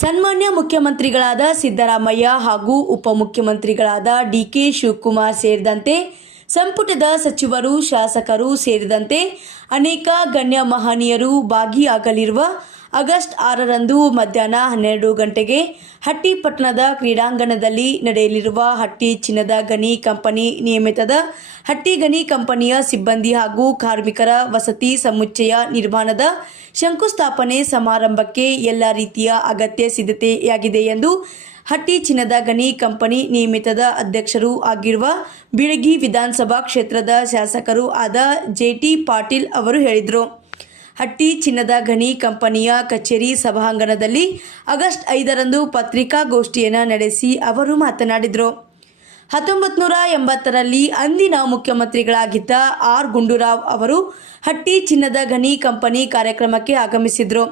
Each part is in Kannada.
ಸನ್ಮಾನ್ಯ ಮುಖ್ಯಮಂತ್ರಿಗಳಾದ ಸಿದ್ದರಾಮಯ್ಯ ಹಾಗೂ ಉಪಮುಖ್ಯಮಂತ್ರಿಗಳಾದ ಡಿಕೆ ಶಿವಕುಮಾರ್ ಸೇರಿದಂತೆ ಸಂಪುಟದ ಸಚಿವರು, ಶಾಸಕರು ಸೇರಿದಂತೆ ಅನೇಕ ಗಣ್ಯ ಮಹನೀಯರು ಭಾಗಿಯಾಗಲಿರುವ ಆಗಸ್ಟ್ ಆರರಂದು ಮಧ್ಯಾಹ್ನ ಹನ್ನೆರಡು ಗಂಟೆಗೆ ಹಟ್ಟಿ ಪಟ್ಟಣದ ಕ್ರೀಡಾಂಗಣದಲ್ಲಿ ನಡೆಯಲಿರುವ ಹಟ್ಟಿ ಚಿನ್ನದ ಗಣಿ ಕಂಪನಿ ನಿಯಮಿತದ ಹಟ್ಟಿ ಗಣಿ ಕಂಪನಿಯ ಸಿಬ್ಬಂದಿ ಹಾಗೂ ಕಾರ್ಮಿಕರ ವಸತಿ ಸಮುಚ್ಚಯ ನಿರ್ಮಾಣದ ಶಂಕುಸ್ಥಾಪನೆ ಸಮಾರಂಭಕ್ಕೆ ಎಲ್ಲ ರೀತಿಯ ಅಗತ್ಯ ಸಿದ್ಧತೆಯಾಗಿದೆ ಎಂದು ಹಟ್ಟಿ ಚಿನ್ನದ ಗಣಿ ಕಂಪನಿ ನಿಯಮಿತದ ಅಧ್ಯಕ್ಷರು ಆಗಿರುವ ಬಿಳಗಿ ವಿಧಾನಸಭಾ ಕ್ಷೇತ್ರದ ಶಾಸಕರು ಆದ ಜೆಟಿ ಪಾಟೀಲ್ ಅವರು ಹೇಳಿದರು. ಹಟ್ಟಿ ಚಿನ್ನದ ಗಣಿ ಕಂಪನಿಯ ಕಚೇರಿ ಸಭಾಂಗಣದಲ್ಲಿ ಆಗಸ್ಟ್ ಐದರಂದು ಪತ್ರಿಕಾಗೋಷ್ಠಿಯನ್ನು ನಡೆಸಿ ಅವರು ಮಾತನಾಡಿದರು. ಹತ್ತೊಂಬತ್ತು ನೂರ ಎಂಬತ್ತರಲ್ಲಿ ಅಂದಿನ ಮುಖ್ಯಮಂತ್ರಿಗಳಾಗಿದ್ದ ಆರ್ ಗುಂಡೂರಾವ್ ಅವರು ಹಟ್ಟಿ ಚಿನ್ನದ ಗಣಿ ಕಂಪನಿ ಕಾರ್ಯಕ್ರಮಕ್ಕೆ ಆಗಮಿಸಿದ್ರು.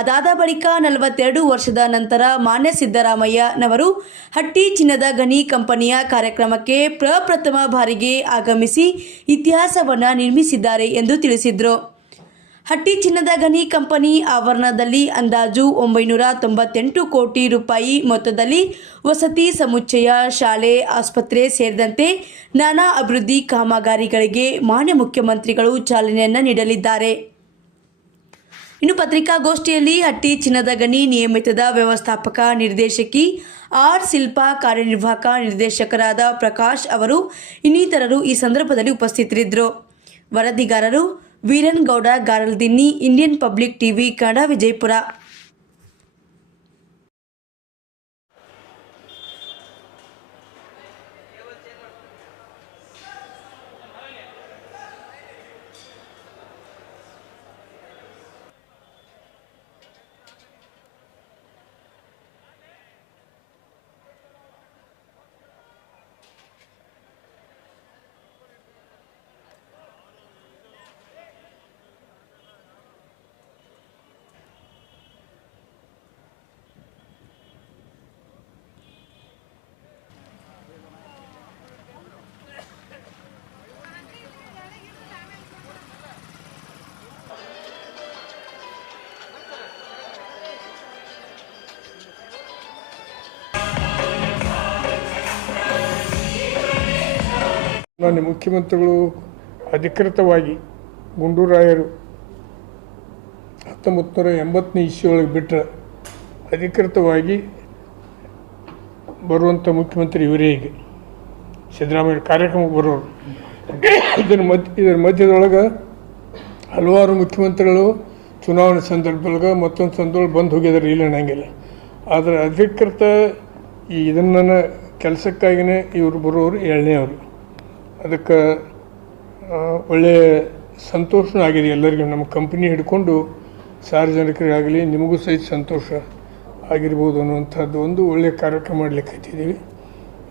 ಅದಾದ ಬಳಿಕ ನಲವತ್ತೆರಡು ವರ್ಷದ ನಂತರ ಮಾನ್ಯ ಸಿದ್ದರಾಮಯ್ಯನವರು ಹಟ್ಟಿ ಚಿನ್ನದ ಗಣಿ ಕಂಪನಿಯ ಕಾರ್ಯಕ್ರಮಕ್ಕೆ ಪ್ರಪ್ರಥಮ ಬಾರಿಗೆ ಆಗಮಿಸಿ ಇತಿಹಾಸವನ್ನು ನಿರ್ಮಿಸಿದ್ದಾರೆ ಎಂದು ತಿಳಿಸಿದರು. ಹಟ್ಟಿ ಚಿನ್ನದ ಗಣಿ ಕಂಪನಿ ಆವರಣದಲ್ಲಿ ಅಂದಾಜು ಒಂಬೈನೂರ ತೊಂಬತ್ತೆಂಟು ಕೋಟಿ ರೂಪಾಯಿ ಮೊತ್ತದಲ್ಲಿ ವಸತಿ ಸಮುಚ್ಚಯ ಶಾಲೆ, ಆಸ್ಪತ್ರೆ ಸೇರಿದಂತೆ ನಾನಾ ಅಭಿವೃದ್ಧಿ ಕಾಮಗಾರಿಗಳಿಗೆ ಮಾನ್ಯ ಮುಖ್ಯಮಂತ್ರಿಗಳು ಚಾಲನೆಯನ್ನು ನೀಡಲಿದ್ದಾರೆ. ಇನ್ನು ಪತ್ರಿಕಾಗೋಷ್ಠಿಯಲ್ಲಿ ಹಟ್ಟಿ ಚಿನ್ನದ ಗಣಿ ನಿಯಮಿತದ ವ್ಯವಸ್ಥಾಪಕ ನಿರ್ದೇಶಕಿ ಆರ್ ಶಿಲ್ಪಾ ಕಾರ್ಯನಿರ್ವಾಹಕ ನಿರ್ದೇಶಕರಾದ ಪ್ರಕಾಶ್ ಅವರು ಇನ್ನಿತರರು ಈ ಸಂದರ್ಭದಲ್ಲಿ ಉಪಸ್ಥಿತರಿದ್ದರು. ವರದಿಗಾರರು Veeran Gowda Garaldinni Indian public TV Kannada Vijayapura ಮಾನ್ಯ ಮುಖ್ಯಮಂತ್ರಿಗಳು, ಅಧಿಕೃತವಾಗಿ ಗುಂಡೂರಾಯರು ಹತ್ತೊಂಬತ್ತು ನೂರ ಎಂಬತ್ತನೇ ಇಸ್ವಿಯೊಳಗೆ ಬಿಟ್ಟರೆ ಅಧಿಕೃತವಾಗಿ ಬರುವಂಥ ಮುಖ್ಯಮಂತ್ರಿ ಇವರೇ ಈಗ. ಸಿದ್ದರಾಮಯ್ಯ ಕಾರ್ಯಕ್ರಮಕ್ಕೆ ಬರೋರು. ಇದರ ಮಧ್ಯ, ಇದರ ಮಧ್ಯದೊಳಗೆ ಹಲವಾರು ಮುಖ್ಯಮಂತ್ರಿಗಳು ಚುನಾವಣೆ ಸಂದರ್ಭದೊಳಗೆ ಮತ್ತೊಂದು ಸಂದರ್ಭ ಬಂದು ಹೋಗಿದ್ದಾರೆ, ಇಲ್ಲ ಅನ್ನಂಗಿಲ್ಲ. ಆದರೆ ಅಧಿಕೃತ ಈ ಇದನ್ನು ಕೆಲಸಕ್ಕಾಗಿಯೇ ಇವರು ಬರೋರು ಏಳನೇ ಅವರು. ಅದಕ್ಕೆ ಒಳ್ಳೆಯ ಸಂತೋಷನೂ ಆಗಿದೆ ಎಲ್ಲರಿಗೂ. ನಮ್ಮ ಕಂಪ್ನಿ ಹಿಡ್ಕೊಂಡು ಸಾರ್ವಜನಿಕರಿಗಾಗಲಿ ನಿಮಗೂ ಸಹಿತ ಸಂತೋಷ ಆಗಿರ್ಬೋದು ಅನ್ನುವಂಥದ್ದು ಒಂದು ಒಳ್ಳೆಯ ಕಾರ್ಯಕ್ರಮ ಮಾಡಲಿಕ್ಕೆ ಹತ್ತಿದ್ದೀವಿ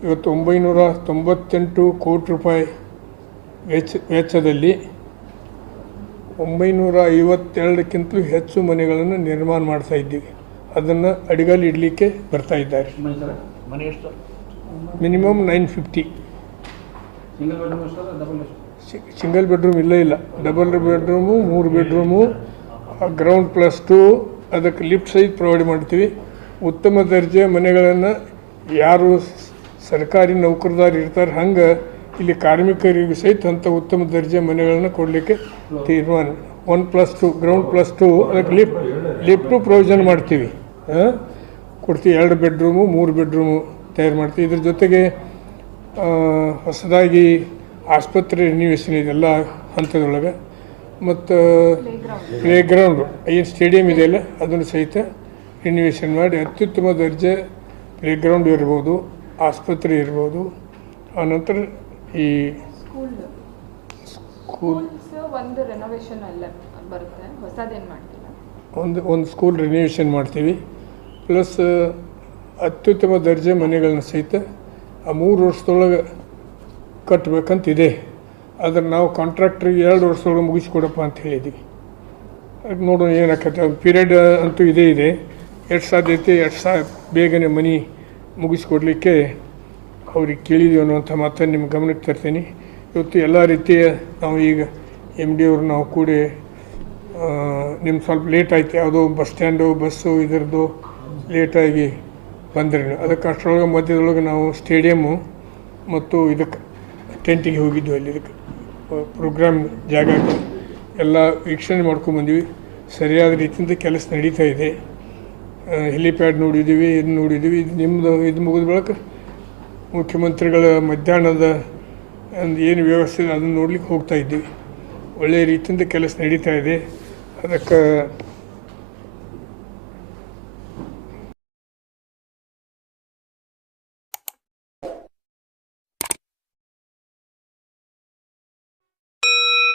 ಇವತ್ತು ಒಂಬೈನೂರ ತೊಂಬತ್ತೆಂಟು ಕೋಟಿ ರೂಪಾಯಿ ವೆಚ್ಚ ವೆಚ್ಚದಲ್ಲಿ ಒಂಬೈನೂರ ಐವತ್ತೆರಡಕ್ಕಿಂತಲೂ ಹೆಚ್ಚು ಮನೆಗಳನ್ನು ನಿರ್ಮಾಣ ಮಾಡ್ತಾ ಇದ್ದೀವಿ. ಅದನ್ನು ಅಡಿಗಲ್ಲಿ ಇಡಲಿಕ್ಕೆ ಬರ್ತಾ ಇದ್ದಾರೆ. Minimum nine fifty. Single bedroom single ಇಲ್ಲ ಇಲ್ಲ. ಡಬಲ್ ಬೆಡ್ರೂಮು ಮೂರು ಬೆಡ್ರೂಮು ಗ್ರೌಂಡ್ ಪ್ಲಸ್ ಟು ಅದಕ್ಕೆ ಲಿಫ್ಟ್ ಸಹಿತ ಪ್ರೊವೈಡ್ ಮಾಡ್ತೀವಿ. ಉತ್ತಮ ದರ್ಜೆ ಮನೆಗಳನ್ನು ಯಾರು ಸರ್ಕಾರಿ ನೌಕರದಾರ ಇರ್ತಾರೆ, ಹಂಗೆ ಇಲ್ಲಿ ಕಾರ್ಮಿಕರಿಗೂ ಸಹಿತ ಅಂಥ ಉತ್ತಮ ದರ್ಜೆ ಮನೆಗಳನ್ನು ಕೊಡಲಿಕ್ಕೆ ತೀರ್ಮಾನ. One plus two ground plus two ಅದಕ್ಕೆ ಲಿಫ್ಟ್ ಲಿಫ್ಟು ಪ್ರೊವಿಷನ್ ಮಾಡ್ತೀವಿ. ಕೊಡ್ತೀವಿ ಎರಡು ಬೆಡ್ರೂಮು ಮೂರು ಬೆಡ್ರೂಮು ತಯಾರು ಮಾಡ್ತೀವಿ. ಇದ್ರ ಜೊತೆಗೆ ಹೊಸದಾಗಿ ಆಸ್ಪತ್ರೆ ರಿನ್ಯೂವೇಷನ್ ಇದೆಲ್ಲ ಹಂತದೊಳಗೆ. ಮತ್ತು ಪ್ಲೇ ಗ್ರೌಂಡ್ ಏನು ಸ್ಟೇಡಿಯಂ ಇದೆಯಲ್ಲ ಅದನ್ನು ಸಹಿತ ರಿನಿವೇಶನ್ ಮಾಡಿ ಅತ್ಯುತ್ತಮ ದರ್ಜೆ ಪ್ಲೇ ಗ್ರೌಂಡ್ ಇರ್ಬೋದು ಆಸ್ಪತ್ರೆ ಇರ್ಬೋದು. ಆನಂತರ ಈ ಸ್ಕೂಲ್. ಒಂದು ರೆನೋವೇಷನ್ ಅಲ್ಲ ಬರುತ್ತೆ ಹೊಸದೇನು ಮಾಡ್ತೀವಿ ಒಂದು ಒಂದು ಸ್ಕೂಲ್ ರಿನ್ಯೂವೇಷನ್ ಮಾಡ್ತೀವಿ. ಪ್ಲಸ್ ಅತ್ಯುತ್ತಮ ದರ್ಜೆ ಮನೆಗಳನ್ನ ಸಹಿತ ಆ ಮೂರು ವರ್ಷದೊಳಗೆ ಕಟ್ಟಬೇಕಂತಿದೆ ಅದನ್ನು ನಾವು ಕಾಂಟ್ರಾಕ್ಟ್ರಿಗೆ ಎರಡು ವರ್ಷದೊಳಗೆ ಮುಗಿಸ್ಕೊಡಪ್ಪ ಅಂತ ಹೇಳಿದ್ವಿ. ಅದು ನೋಡೋಣ ಏನಾಕತ್ತೆ ಪೀರಿಯಡ್ ಅಂತೂ ಇದೇ ಇದೆ. ಎಷ್ಟು ಸಾಧ್ಯತೆ ಎರಡು ಸಾವಿರ ಬೇಗನೆ ಮನಿ ಮುಗಿಸ್ಕೊಡ್ಲಿಕ್ಕೆ ಅವ್ರಿಗೆ ಕೇಳಿದ್ದೀವಿ ಅನ್ನುವಂಥ ಮಾತನ್ನು ನಿಮ್ಮ ಗಮನಕ್ಕೆ ತರ್ತೀನಿ. ಇವತ್ತು ಎಲ್ಲ ರೀತಿಯ ನಾವು ಈಗ ಎಂ ಡಿ ಅವ್ರು ನಾವು ಕೂಡಿ ನಿಮ್ಮ ಸ್ವಲ್ಪ ಲೇಟ್ ಆಯ್ತು. ಯಾವುದೋ ಬಸ್ ಸ್ಟ್ಯಾಂಡು ಬಸ್ಸು ಇದರದ್ದು ಲೇಟಾಗಿ ಬಂದ್ರಿ ಅದಕ್ಕೆ ಅಷ್ಟರೊಳಗೆ ಮಧ್ಯದೊಳಗೆ ನಾವು ಸ್ಟೇಡಿಯಮ್ಮು ಮತ್ತು ಇದಕ್ಕೆ ಟೆಂಟಿಗೆ ಹೋಗಿದ್ವಿ ಅಲ್ಲಿ. ಇದಕ್ಕೆ ಪ್ರೋಗ್ರಾಮ್ ಜಾಗಕ್ಕೆ ಎಲ್ಲ ವೀಕ್ಷಣೆ ಮಾಡ್ಕೊಂಬಂದ್ವಿ ಸರಿಯಾದ ರೀತಿಯಿಂದ ಕೆಲಸ ನಡೀತಾ ಇದೆ. ಹೆಲಿಪ್ಯಾಡ್ ನೋಡಿದ್ದೀವಿ, ಇದು ನೋಡಿದ್ದೀವಿ. ಇದು ನಿಮ್ಮದು ಇದು ಮುಗಿದ ಬಳಿಕ ಮುಖ್ಯಮಂತ್ರಿಗಳ ಮಧ್ಯಾಹ್ನದ ಒಂದು ಏನು ವ್ಯವಸ್ಥೆ ಅದನ್ನು ನೋಡ್ಲಿಕ್ಕೆ ಹೋಗ್ತಾ ಇದ್ದೀವಿ. ಒಳ್ಳೆಯ ರೀತಿಯಿಂದ ಕೆಲಸ ನಡೀತಾ ಇದೆ. ಅದಕ್ಕೆ